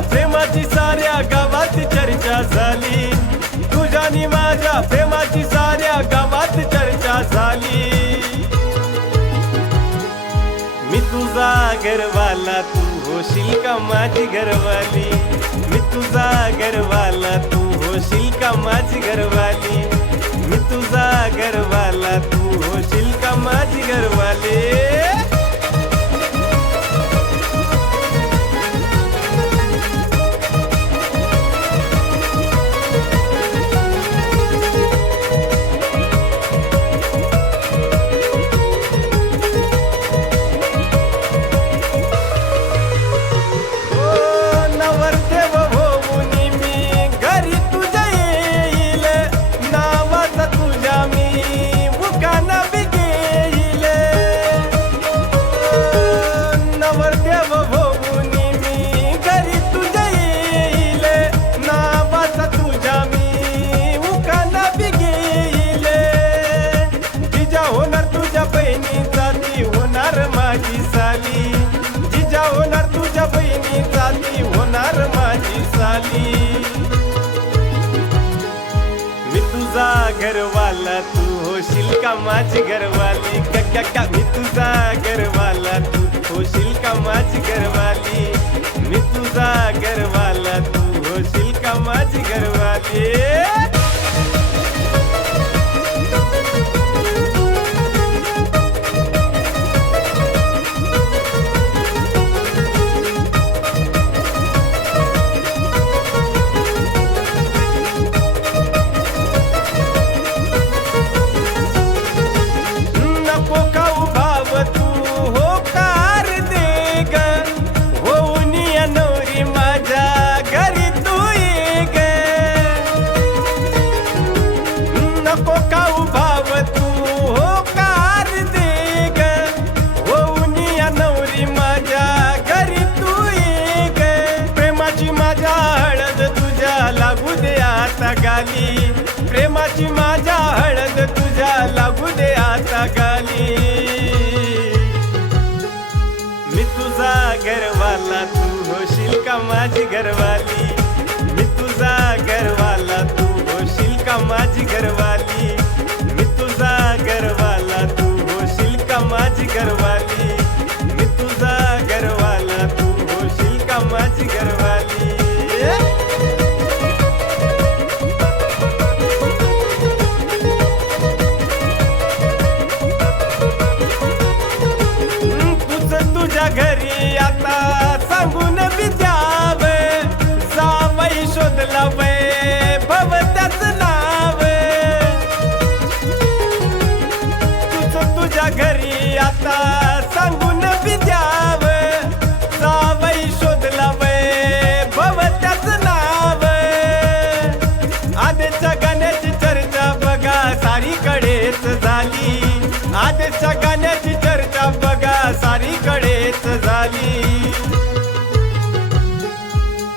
प्रेमाची साऱ्या गावात चर्चा झाली. तुझ्यानी माझ्या प्रेमाची साऱ्या गावात चर्चा झाली. मी तुझा घरवाला तू होशील का माझी घरवाली? मी तुझा घरवाला तू होशील का माझी घरवाली? मी तुझा घरवाला साली होणार माझी साली. मी तुझा घरवाला तू होशील का माझी घरवाली? का का मी तुझा घरवाला तू होशील का माझी घरवाली? मी तुझा घरवाला तू होशील का माझी घरवाली? गाली. प्रेमाची माझ्या हळद तुझ्या लागू दे आता गाली. मी तुझा घरवाला तू होशील का माझी घरवाली? मी तुझा घरवाला तू होशील का माझी घरवाली? खानदेशच्या गाण्याची चर्चा बघा सारीकडेच झाली.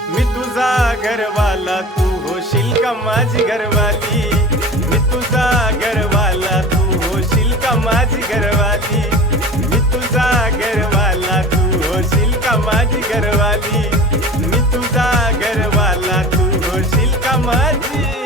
मी तुझा घरवाला तू होशील का माझी घरवाली? मी तुझा घरवाला तू होशील का माझी घरवाली? मी तुझा घरवाला तू होशील का माझी घरवाली? मी तुझा घरवाला तू होशील का माझी?